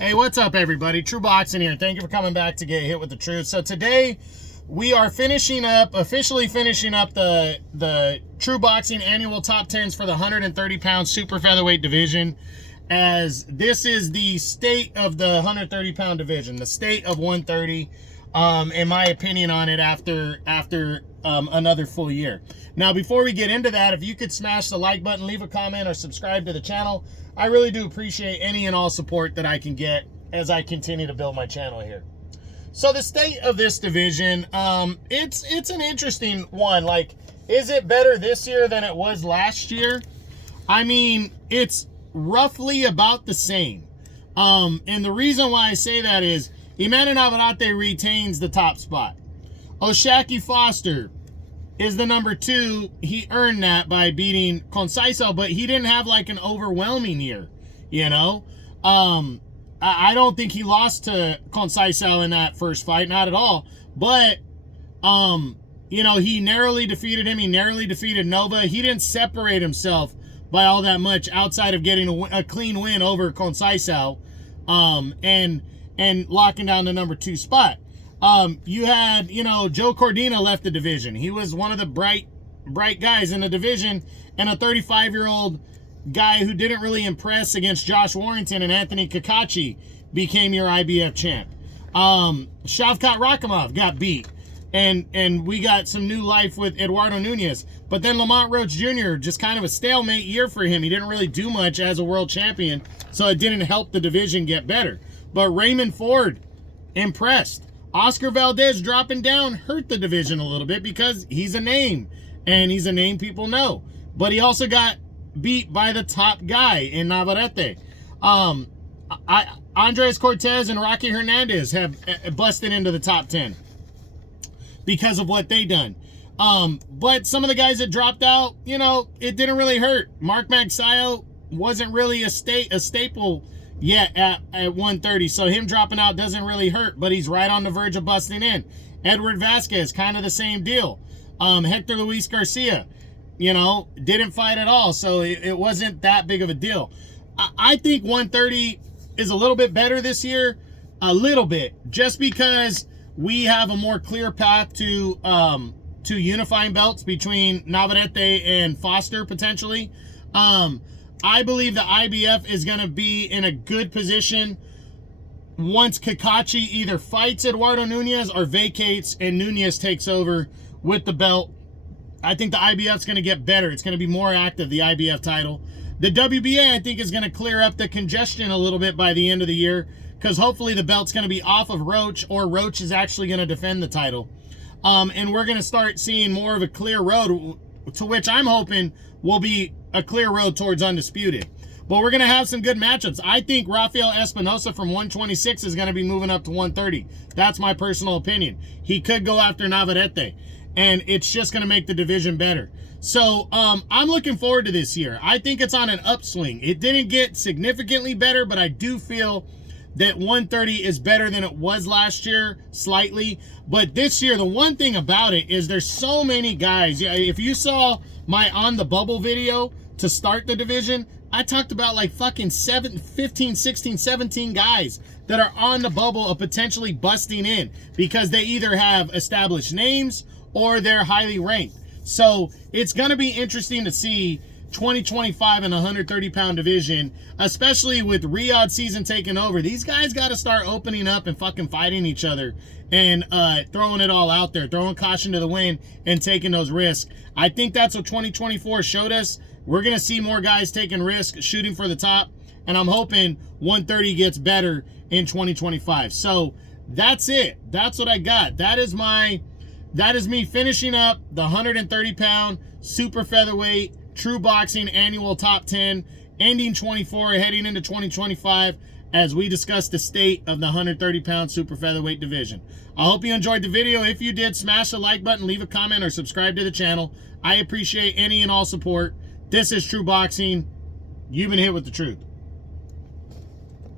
Hey, what's up, everybody? True Boxing here. Thank you for coming back to Get Hit with the Truth. So today we are officially finishing up the True Boxing annual top 10s for the 130-pound Super Featherweight Division, as this is the state of the 130-pound division, the state of 130, in my opinion on it after another full year. Now, before we get into that, if you could smash the like button, leave a comment, or subscribe to the channel, I really do appreciate any and all support that I can get as I continue to build my channel here. So the state of this division, it's an interesting one. Like, is it better this year than it was last year? I mean, it's roughly about the same. And the reason why I say that is Emmanuel Navarrete retains the top spot. O'Shaquie Foster is the number 2. He earned that by beating Conceição, but he didn't have like an overwhelming year, you know? I don't think he lost to Conceição in that first fight, not at all. But, you know, he narrowly defeated him. He narrowly defeated Nova. He didn't separate himself by all that much outside of getting a clean win over Conceição, and locking down the number 2 spot. You had, you know, Joe Cordina left the division. He was one of the bright guys in the division, and a 35-year-old guy who didn't really impress against Josh Warrington and Anthony Kakachi became your IBF champ. Shavkat Rakhimov got beat, and we got some new life with Eduardo Nunez. But then Lamont Roach Jr., just kind of a stalemate year for him. He didn't really do much as a world champion, so it didn't help the division get better. But Raymond Ford impressed. Oscar Valdez dropping down hurt the division a little bit because he's a name, and he's a name people know. But he also got beat by the top guy in Navarrete. Andres Cortez and Rocky Hernandez have busted into the top 10 because of what they done. But some of the guys that dropped out, you know, it didn't really hurt. Mark Magsayo wasn't really a staple yet at 130, so him dropping out doesn't really hurt, but he's right on the verge of busting in. Edward Vasquez, kind of the same deal. Hector Luis Garcia, you know, didn't fight at all, so it wasn't that big of a deal. I think 130 is a little bit better this year, a little bit, just because we have a more clear path to unifying belts between Navarrete and Foster, potentially. I believe the IBF is going to be in a good position once Kakachi either fights Eduardo Nunez or vacates and Nunez takes over with the belt. I think the IBF is going to get better. It's going to be more active, the IBF title. The WBA, I think, is going to clear up the congestion a little bit by the end of the year, because hopefully the belt's going to be off of Roach, or Roach is actually going to defend the title. And we're going to start seeing more of a clear road, to which I'm hoping will be a clear road towards undisputed. But we're going to have some good matchups. I think Rafael Espinosa from 126 is going to be moving up to 130. That's my personal opinion. He could go after Navarrete, and it's just going to make the division better. So I'm looking forward to this year. I think it's on an upswing. It didn't get significantly better, but I do feel that 130 is better than it was last year, slightly. But this year, the one thing about it is there's so many guys. If you saw my On the Bubble video to start the division, I talked about like fucking 15, 16, 17 guys that are on the bubble of potentially busting in, because they either have established names or they're highly ranked. So it's going to be interesting to see 2025 in the 130-pound division, especially with Riyadh season taking over. These guys got to start opening up and fucking fighting each other and throwing it all out there, throwing caution to the wind and taking those risks. I think that's what 2024 showed us. We're going to see more guys taking risks, shooting for the top, and I'm hoping 130 gets better in 2025. So that's it. That's what I got. That is me finishing up the 130-pound Super Featherweight True Boxing annual top 10, ending 24, heading into 2025, as we discuss the state of the 130-pound Super Featherweight division. I hope you enjoyed the video. If you did, smash the like button, leave a comment, or subscribe to the channel. I appreciate any and all support. This is True Boxing. You've been hit with the truth.